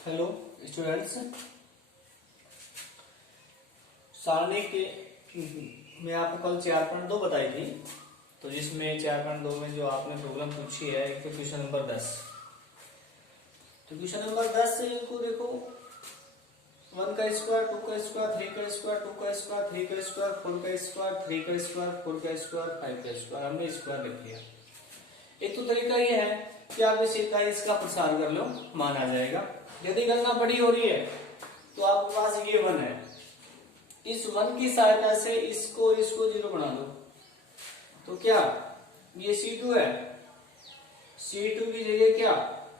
Hello students, सारणी के मैं आपको कल 4.2 बताई थी। तो जिसमें 4.2 में जो आपने प्रॉब्लम पूछी है, एक तो क्वेश्चन नंबर 10। तो क्वेश्चन नंबर 10 को देखो, 1 का स्क्वायर, 2 का स्क्वायर, 3 का स्क्वायर, 2 का स्क्वायर, 3 का स्क्वायर, 4 का स्क्वायर, 3 का स्क्वायर, 4 का स्क्वायर, 5 का स्क्वायर, हमने स्क्वायर लिख लिया। एक तो तरीका ये है कि आप इसका प्रसार कर लो, मान आ जाएगा। यदि गणना बड़ी हो रही है तो आपके पास ये 1 है, इस 1 की सहायता से इसको 0 बना दो। तो क्या ये C2 है, C2 की जगह क्या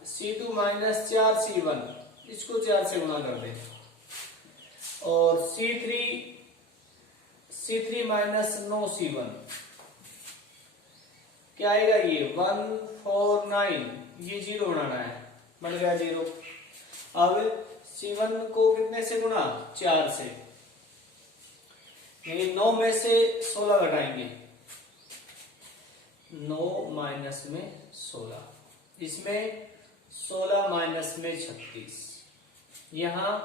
C2 माइनस 4 C1, इसको 4 से गुणा कर दे। और C3 माइनस 9 C1 क्या आएगा, ये 149, ये 0 बनाना है, बन गया 0। अब C1 को कितने से गुणा, 4 से, यानी 9 में से 16 घटाएंगे, 9 माइनस में 16, इसमें 16 माइनस में 36, यहां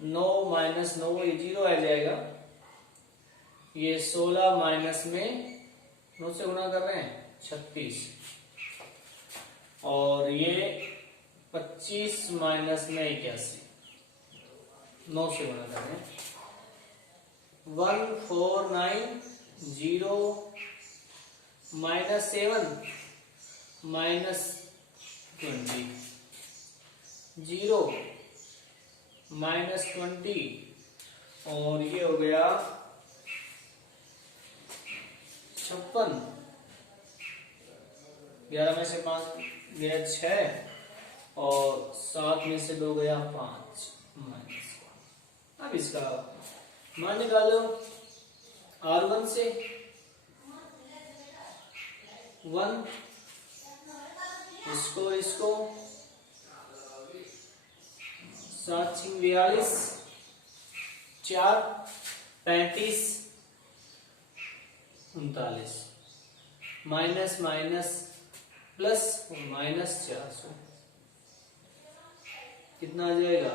9 माइनस 9 ये 0 आ जाएगा, ये 16 माइनस में 9 से गुणा कर रहे हैं 36, और ये 25 माइनस में 81, 9 से गुणा कर रहे हैं 149, 0 माइनस 7 माइनस 20, 0 माइनस 20, और ये हो गया 56, 11 में से 5 गया 6, और 7 में से 2 गया 5 माइनस। अब इसका मान निकालो R1 से 1, इसको 7 6 42, 4 35 39, माइनस माइनस प्लस और माइनस 400, कितना आ जाएगा,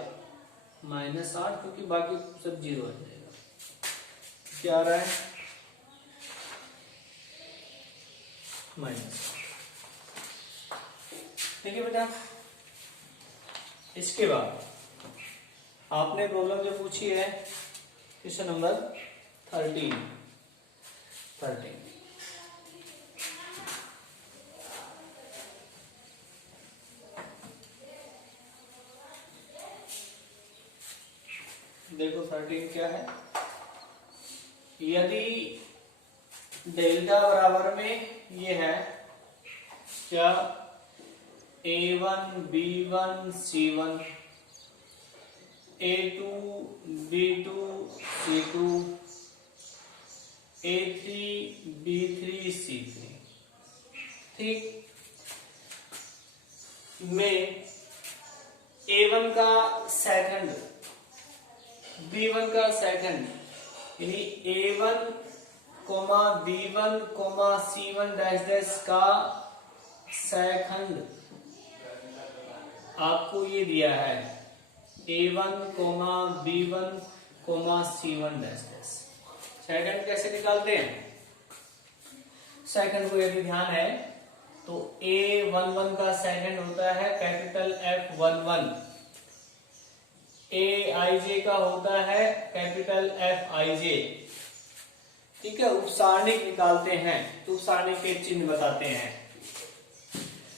-8, क्योंकि बाकी सब 0 आ जाएगा। क्या आ रहा है, माइनस। ठीक है बेटा। इसके बाद आपने प्रॉब्लम जो पूछी है क्वेश्चन नंबर 13। देखो 13 क्या है, यदि डेल्टा बराबर में ये है क्या, A1 B1 C1, A2 B2 C2, A3 B3 C3, ठीक, में A1 का सेकंड, B1 का सेकंड, यानी A1, B1, C1 dash dash का सेकंड आपको ये दिया है, A1, B1, C1 dash dash. Second कैसे निकालते हैं, सेकंड को यदि ध्यान है तो A11 का सेकंड होता है कैपिटल F11, Aij का होता है कैपिटल Fij। ठीक है, उपसारणिक निकालते हैं तो उपसारणिक के चिन्ह बताते हैं।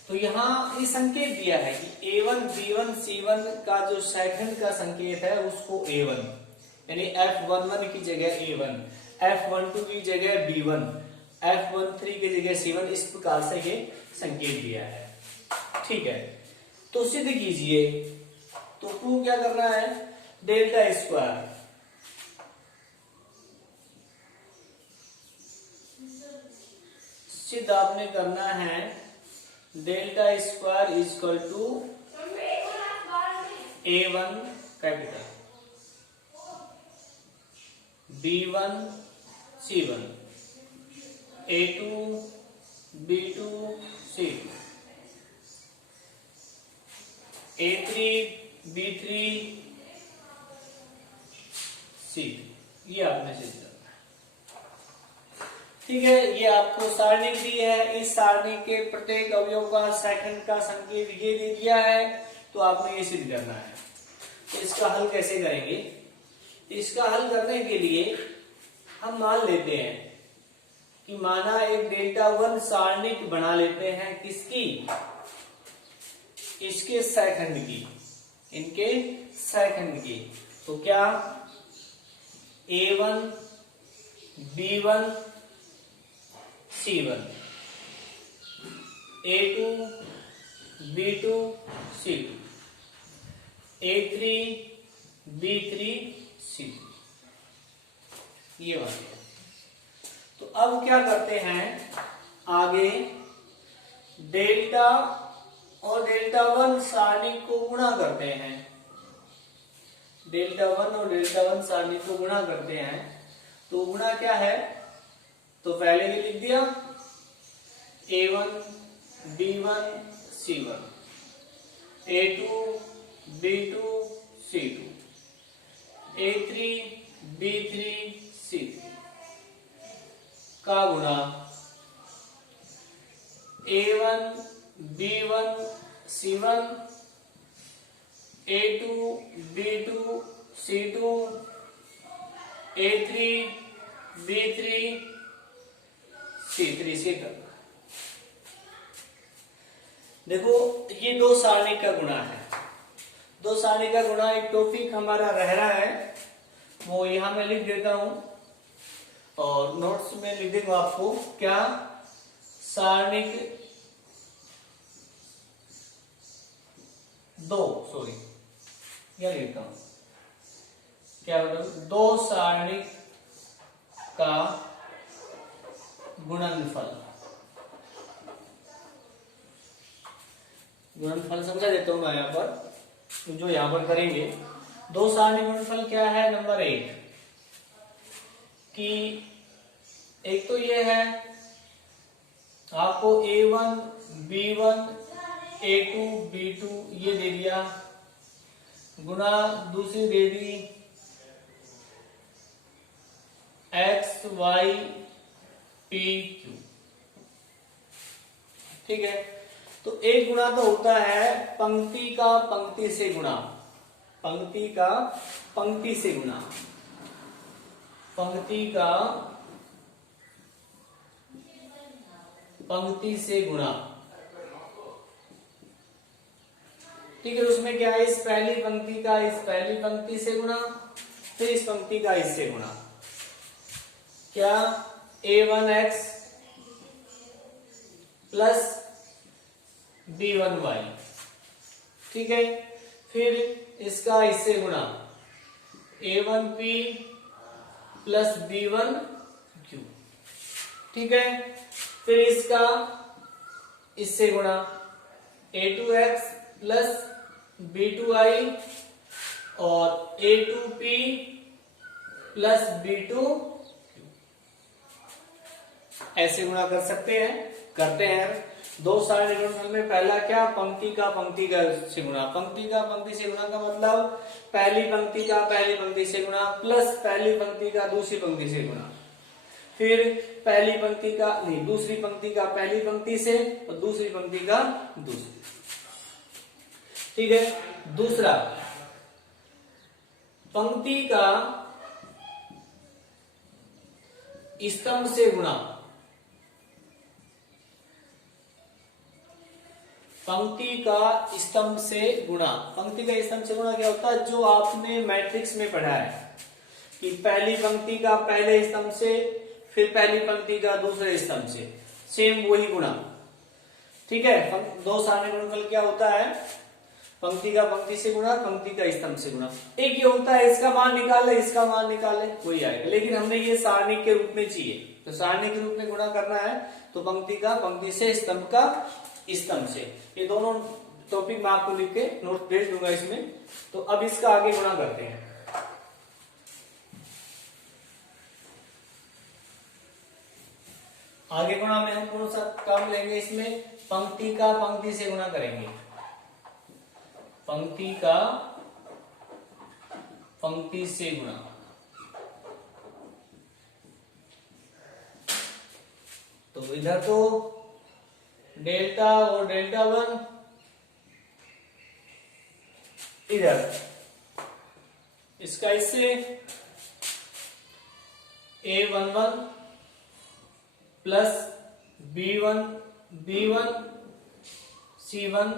तो यहाँ ये संकेत दिया है कि A1 B1 C1 का जो सेकंड का संकेत है उसको A1, यानी F11 की जगह A1, F12 की जगह B1, F13 की जगह C1, इस प्रकार से ये संकेत दिया है। ठीक है, तो सिद्ध कीजिए। तो प्रूव क्या करना है, डेल्टा स्क्वायर, सिद्ध आपने करना है delta square is equal to A1 capital, B1 C1, A2 B2 C2, A3 B3 C3, ये आपने चेक करना है। ठीक है, ये आपको सारणी दी है, इस सारणी के प्रत्येक अवयव का सेकंड का संकेत ये दे दिया है, तो आपने ये सिद्ध करना है। तो इसका हल कैसे करेंगे? इसका हल करने के लिए हम मान लेते हैं कि माना एक डेल्टा वन सारणिक बना लेते हैं, किसकी? इसके सेकंड की, इनके सेकंड की। तो क्या A1 B1 C1, A2 B2 C2, A3 B3 C3, ये बात है। तो अब क्या करते हैं, आगे डेल्टा और डेल्टा वन सारणी को गुणा करते हैं, डेल्टा वन और डेल्टा वन सारणी को गुणा करते हैं। तो गुणा क्या है? तो पहले ही लिख दिया, A1 B1 C1, A2 B2 C2, A3 B3 C3 का गुणा A1 B1 C1, A2 B2 C2, A3 B3 C3 से करना। देखो ये दो सारणी का गुणा है, दो सारणी का गुणा। एक टॉपिक हमारा रह रहा है, वो यहां मैं लिख देता हूं और नोट्स में लिख दूंगा आपको। क्या? सारणिक दो, सॉरी क्या लिखता हूं, क्या बताऊं, दो सारणिक का गुणनफल। गुणनफल समझा देता हूं मैं यहां पर, जो यहां पर करेंगे। दो सारणी गुणनफल क्या है? नंबर एक कि एक तो ये है आपको A1 B1 A2 B2 ये दे दिया, गुणा दूसरी दे दी X Y P Q। ठीक है, तो एक गुणा तो होता है पंक्ति का पंक्ति से गुणा, पंक्ति का पंक्ति से गुणा, पंक्ति का पंक्ति से गुणा। ठीक है, उसमें क्या है, इस पहली पंक्ति का इस पहली पंक्ति से गुणा, फिर इस पंक्ति का इससे गुणा। क्या? A1X plus B1Y। ठीक है, फिर इसका इससे गुणा A1P प्लस B1Q। ठीक है, फिर इसका इससे गुणा A2X प्लस B2I और A2P प्लस B2Q। ऐसे गुणा कर सकते हैं, करते हैं। दो सारणी गुणनफल में पहला क्या? पंक्ति का पंक्ति का से गुणा। पंक्ति का पंक्ति से गुणा का मतलब पहली पंक्ति का पहली पंक्ति से गुणा प्लस पहली पंक्ति का दूसरी पंक्ति से गुणा, फिर पहली पंक्ति का नहीं दूसरी पंक्ति का पहली पंक्ति से और दूसरी पंक्ति का दूसरी। ठीक है, दूसरा पंक्ति का स्तंभ से गुणा। पंक्ति का स्तंभ से गुणा, पंक्ति का स्तंभ से गुणा क्या होता है? जो आपने मैट्रिक्स में पढ़ा है कि पहली पंक्ति का पहले स्तंभ से, फिर पहली पंक्ति का दूसरे स्तंभ से, सेम वही गुणा। ठीक है, दो सारणी गुणनफल क्या होता है? पंक्ति का पंक्ति से गुणा, पंक्ति का स्तंभ से गुणा। एक ये होता है इसका मान निकाल ले, इसका मान निकाल ले, वही आएगा। लेकिन हमने ये सारणी के रूप में चाहिए, तो सारणी के रूप में गुणा करना है तो पंक्ति का पंक्ति से, स्तंभ का स्तंभ से। ये दोनों टॉपिक मैं आपको लिख के नोट भेज दूंगा इसमें। तो अब इसका आगे गुणा करते हैं। आगे गुणा में हम कौन सा काम लेंगे? इसमें पंक्ति का पंक्ति से गुणा करेंगे। पंक्ति का पंक्ति से गुणा। तो इधर तो डेल्टा और डेल्टा 1, इधर इसका इससे A11 प्लस B1 C1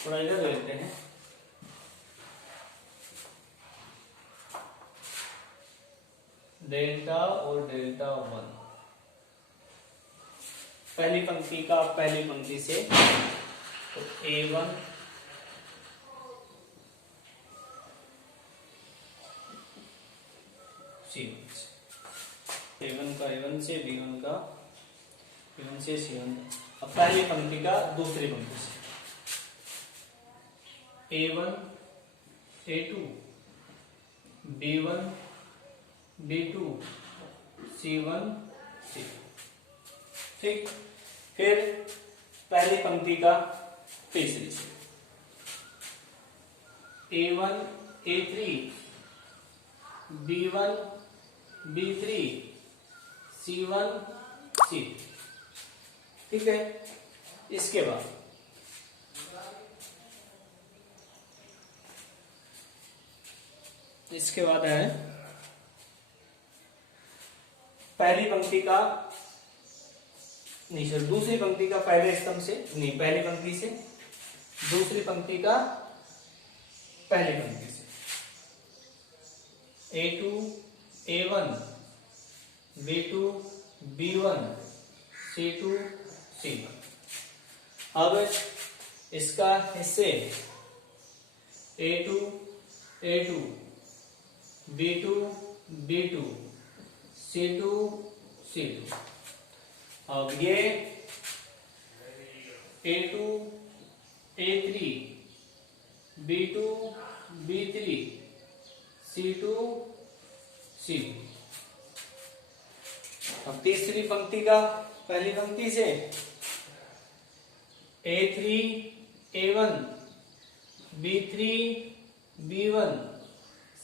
थोड़ा इधर लेते हैं। डेल्टा और डेल्टा 1 पहली पंक्ति का पहली पंक्ति से, तो A1 C1 A1 का A1 से, B1 का B1 से C1। अब पहली पंक्ति का दूसरी पंक्ति से A1 A2 B1 B2 C1 C2। ठीक, फिर पहली पंक्ति का तीसरी से A1 A3 B1 B3 C1 C2। ठीक है, इसके बाद है पहली पंक्ति का नहीं सर दूसरी पंक्ति का पहले स्तंभ से, नहीं पहली पंक्ति से दूसरी पंक्ति का पहली पंक्ति से A2 A1 B2 B1 C2 C1। अब इसका हिस्से A2 A2 B2 B2 C2 C2। अब ये A2 A3 B2 B3 C2 C2। अब तीसरी पंक्ति का पहली पंक्ति से A3 A1 B3 B1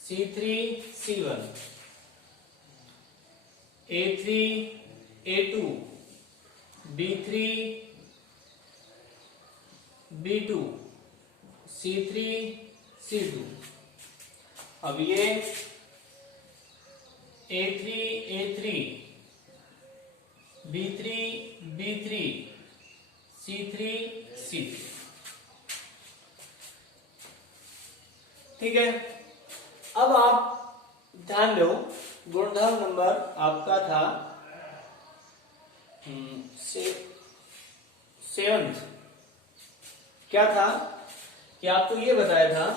C3 C1 A3 A2 B3 B2 C3 C2। अब ये A3 A3 B3 B3 C3 C3। ठीक है, अब आप ध्यान दो, गुणधर्म नंबर आपका था सेवंथ। क्या था कि आपको ये बताया था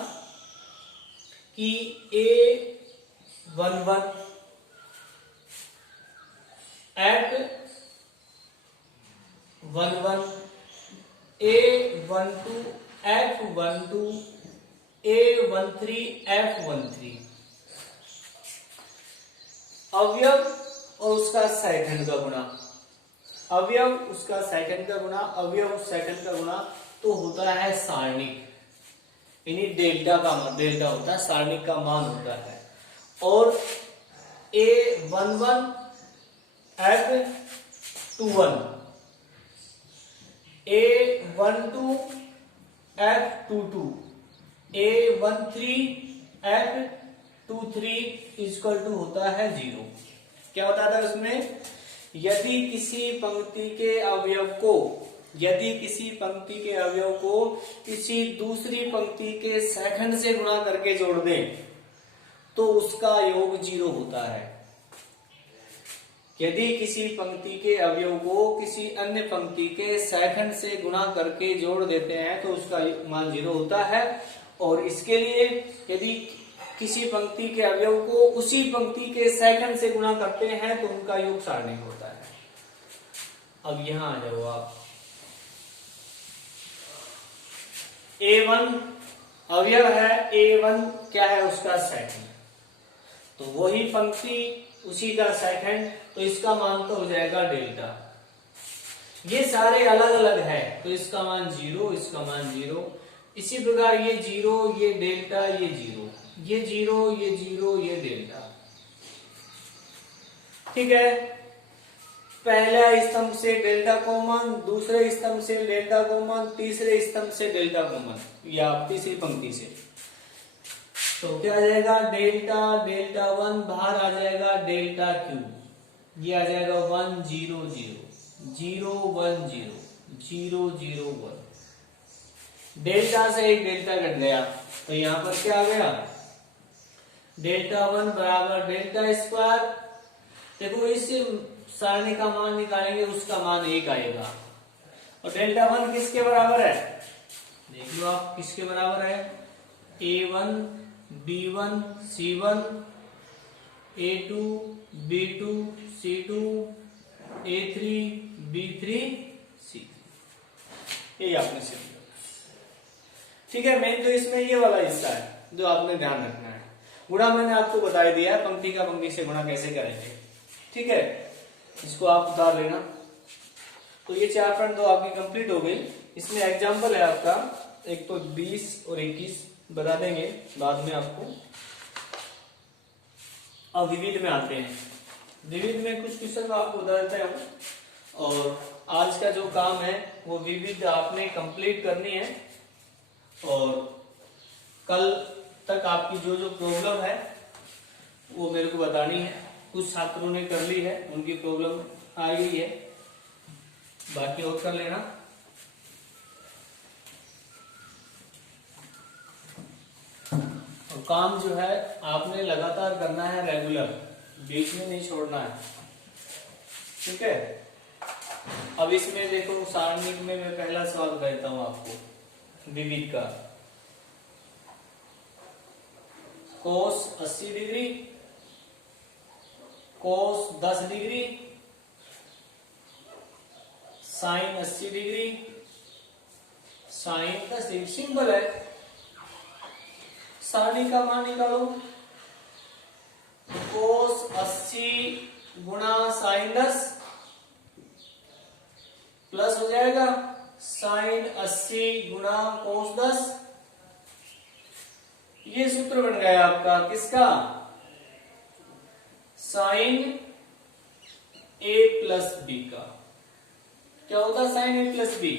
कि A11 at 11 A12 F12 A13 F13 अवयव और उसका सेकंड का गुणा, अवयव उसका सेकंड का गुणा, अवयव सेकंड का गुणा तो होता है सारणिक, यानी डेल्टा होता है, सारणिक का मान होता है। और A11 F21 A12 F22 A13 F23 equal to होता है 0। क्या होता था उसमें, यदि किसी पंक्ति के अवयव को किसी दूसरी पंक्ति के सेकंड से गुणा करके जोड़ दें तो उसका योग 0 होता है। यदि किसी पंक्ति के अवयव को किसी अन्य पंक्ति के सेकंड से गुणा करके जोड़ देते हैं तो उसका मान 0 होता है। और इसके लिए यदि किसी पंक्ति के अवयव को उसी पंक्ति के सेकंड से गुणा करते हैं तो उनका योग सारणिक होता है। अब यहां आ जाओ आप, A1 अवयव है, A1 क्या है उसका सेकंड, तो वही पंक्ति उसी का सेकंड, तो इसका मान तो हो जाएगा डेल्टा। ये सारे अलग अलग है, तो इसका मान 0, इसका मान 0। इसी प्रकार ये 0, ये डेल्टा, ये 0, ये 0, ये 0, ये डेल्टा। ठीक है, पहला स्तंभ से डेल्टा कॉमन, दूसरे स्तंभ से डेल्टा कॉमन, तीसरे स्तंभ से डेल्टा कॉमन, या तीसरी पंक्ति से। तो क्या आ जाएगा, डेल्टा डेल्टा 1 बाहर आ जाएगा, डेल्टा क्यूब, ये आ जाएगा 1 0 0 0 1 0 0 0 1। डेल्टा से एक डेल्टा कट गया, तो यहां पर क्या आ गया, डेल्टा 1 बराबर डेल्टा स्क्वायर। देखो इस सारणी का मान निकालेंगे, उसका मान 1 आएगा। और डेल्टा 1 किसके बराबर है, देख लो आप किसके बराबर है, A1 B1 C1 A2 B2 C2 A3 B3 C3, ये आपने सीख लिया। ठीक है, मेन तो इसमें ये वाला हिस्सा है जो आपने ध्यान रखना है। गुणा मैंने आपको बता दिया है, पंक्ति का पंक्ति से गुणा कैसे करेंगे। ठीक है, इसको आप उतार लेना। तो ये 4.2 आपकी कंप्लीट हो गई। इसमें एग्जाम्पल है आपका, एक तो 20 और 21 बता देंगे बाद में आपको। अब विविध में आते हैं। विविध में कुछ क्वेश्चन आपको बता देते हैं, और आज का जो काम है वो विविध आपने कंप्लीट करनी है, और कल तक आपकी जो जो प्रॉब्लम है वो मेरे को बतानी है। कुछ छात्रों ने कर ली है, उनकी प्रॉब्लम आ गई है, बाकी और कर लेना। और काम जो है आपने लगातार करना है, रेगुलर, बीच में नहीं छोड़ना है। ठीक है, अब इसमें देखो सारणी में मैं पहला सवाल कहता हूं आपको विविध का। Cos 80 degree, cos 10 degree, sine 80 degree, sine 10 degree. Simple है, सारणी का मान निकालो। कोस 80 गुणा साइन 10 प्लस हो जाएगा साइन 80 गुणा कोस 10। ये सूत्र बन गया आपका किसका, साइन A प्लस B का। क्या होता है sine A plus B,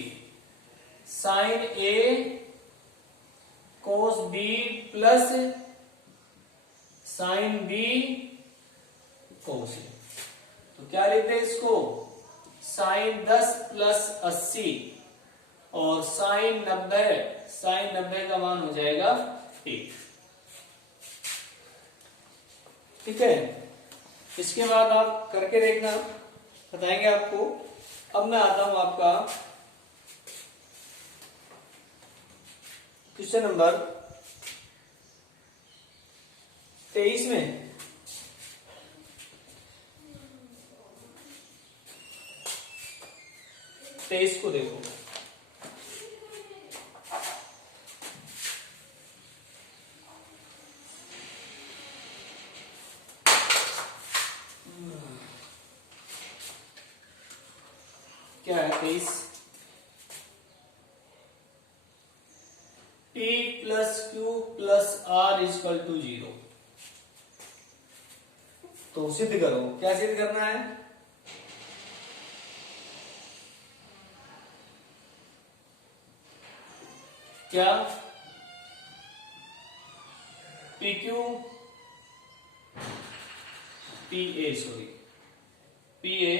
sine A cos B plus sine B cos A। तो क्या लिखते हैं इसको, साइन 10 प्लस 80 और साइन 90, साइन 90 का मान हो जाएगा 1। ठीक है, इसके बाद आप करके देखना, बताएंगे आपको। अब मैं आता हूं आपका क्वेश्चन नंबर 23 में। तेईस को देखो, क्या है 23, P plus Q plus R equal to 0। तो सिद्ध करो, क्या सिद्ध करना है, क्या PQ PA sorry PA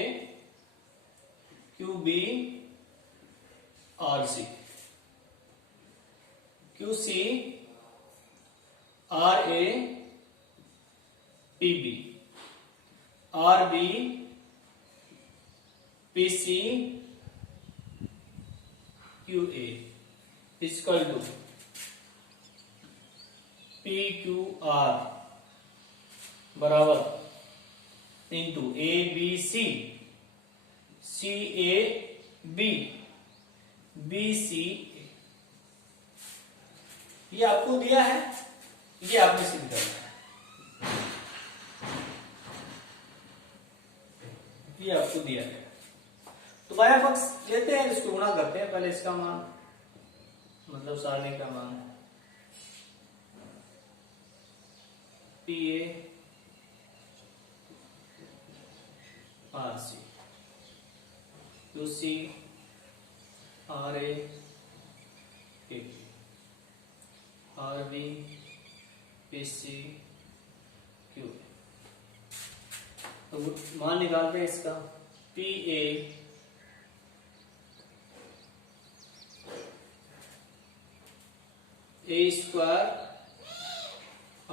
QB RC QC RA PB RB PC QA equal to PQR बराबर इंटू ABC CAB BCA। ये आपको दिया है, ये आपने सिद्ध करना है, ये आपको दिया है। तो बाया पक्ष लेते हैं, इसको गुणा करते हैं। पहले इसका मान मतलब सारणी का मान P A R C Q C R A P R B P C Q. तो मान निकालते हैं इसका P A square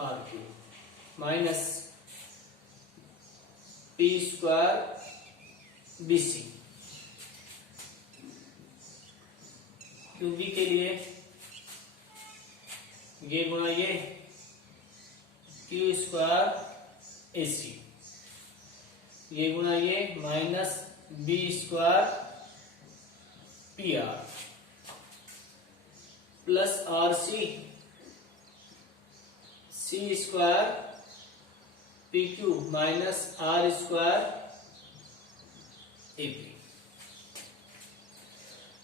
R Q minus P square B C. Q B के लिए ये गुणा ये क्यू स्क्वायर ए सी, ये गुणा ये minus B square P R plus R C C square P Q minus R square A P.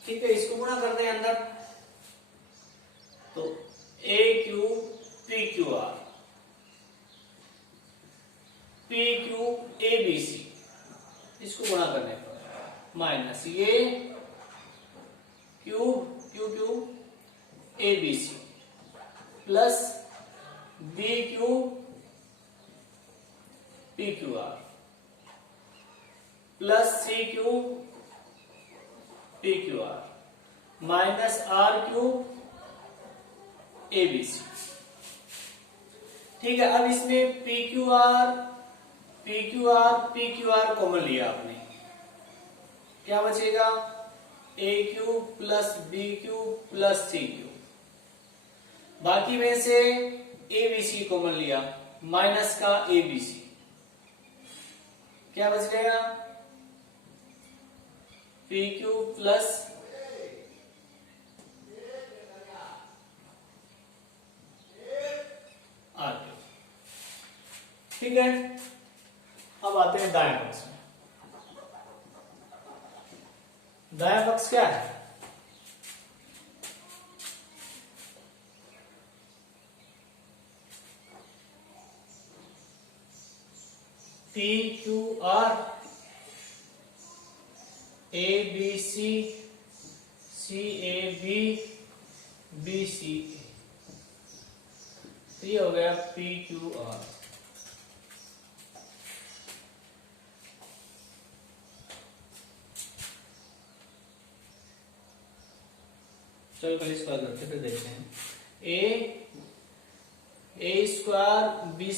ठीक है, इसको गुणा करते हैं अंदर। तो A Q P Q R P Q A B C, इसको गुणा करने पर माइनस ये Q Q Q A B C plus B Q P Q R plus C Q P Q R minus R Q A B C. ठीक है, अब इसमें P Q are common लिया आपने, क्या बचेगा A Q plus B Q plus C Q. बाकी में से ए बी सी कॉमन लिया, माइनस का ए बी सी, क्या बच गया P Q plus R Q. ठीक है, अब आते हैं दाएं पक्ष में। दाएं पक्ष क्या है? P Q R A B C C A B B C A, ये हो गया पी क्यू आर। चलो पहले इसको करते फिर देखते हैं। ए स्क्वायर बी